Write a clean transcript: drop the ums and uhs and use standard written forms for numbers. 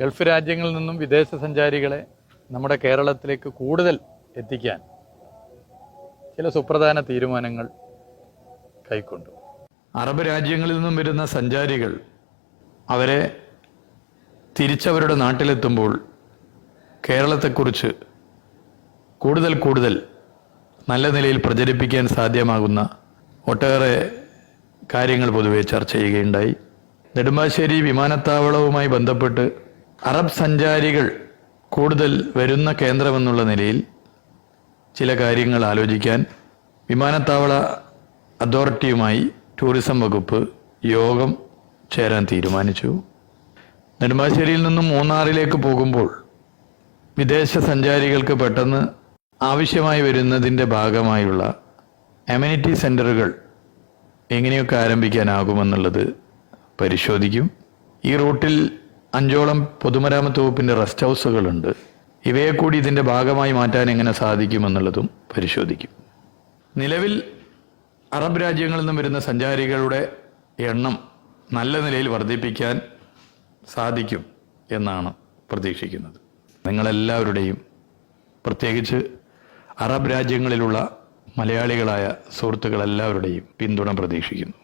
Gulf രാജ്യങ്ങളിൽ നിന്നും വിദേശ സഞ്ചാരികളെ നമ്മുടെ കേരളത്തിലേക്ക് കൂടുതൽ എത്തിക്കാൻ ചില സുപ്രധാന തീരുമാനങ്ങൾ കൈക്കൊണ്ടു. അറബ് രാജ്യങ്ങളിൽ നിന്നും വരുന്ന സഞ്ചാരികൾ അവരെ തിരിച്ചവരുടെ നാട്ടിലെത്തുമ്പോൾ കേരളത്തെക്കുറിച്ച് കൂടുതൽ നല്ല നിലയിൽ പ്രചരിപ്പിക്കാൻ സാധ്യമാകുന്ന ഒട്ടേറെ കാര്യങ്ങൾ പൊതുവെ ചർച്ച ചെയ്യുകയുണ്ടായി. നെടുമ്പാശ്ശേരി വിമാനത്താവളവുമായി ബന്ധപ്പെട്ട് അറബ് സഞ്ചാരികൾ കൂടുതൽ വരുന്ന കേന്ദ്രമെന്നുള്ള നിലയിൽ ചില കാര്യങ്ങൾ ആലോചിക്കാൻ വിമാനത്താവള അതോറിറ്റിയുമായി ടൂറിസം വകുപ്പ് യോഗം ചേരാൻ തീരുമാനിച്ചു. നെടുമ്പാശ്ശേരിയിൽ നിന്നും മൂന്നാറിലേക്ക് പോകുമ്പോൾ വിദേശ സഞ്ചാരികൾക്ക് പെട്ടെന്ന് ആവശ്യമായി വരുന്നതിൻ്റെ ഭാഗമായുള്ള അമ്യൂണിറ്റി സെൻ്ററുകൾ എങ്ങനെയൊക്കെ ആരംഭിക്കാനാകുമെന്നുള്ളത് പരിശോധിക്കും. ഈ റൂട്ടിൽ 5ഓളം പൊതുമരാമത്ത് വകുപ്പിൻ്റെ റെസ്റ്റ് ഹൗസുകളുണ്ട്. ഇവയെ കൂടി ഇതിൻ്റെ ഭാഗമായി മാറ്റാൻ എങ്ങനെ സാധിക്കുമെന്നുള്ളതും പരിശോധിക്കും. നിലവിൽ അറബ് രാജ്യങ്ങളിൽ നിന്നും വരുന്ന സഞ്ചാരികളുടെ എണ്ണം നല്ല നിലയിൽ വർദ്ധിപ്പിക്കാൻ സാധിക്കും എന്നാണ് പ്രതീക്ഷിക്കുന്നത്. നിങ്ങളെല്ലാവരുടെയും, പ്രത്യേകിച്ച് അറബ് രാജ്യങ്ങളിലുള്ള മലയാളികളായ സുഹൃത്തുക്കളെല്ലാവരുടെയും പിന്തുണ പ്രതീക്ഷിക്കുന്നു.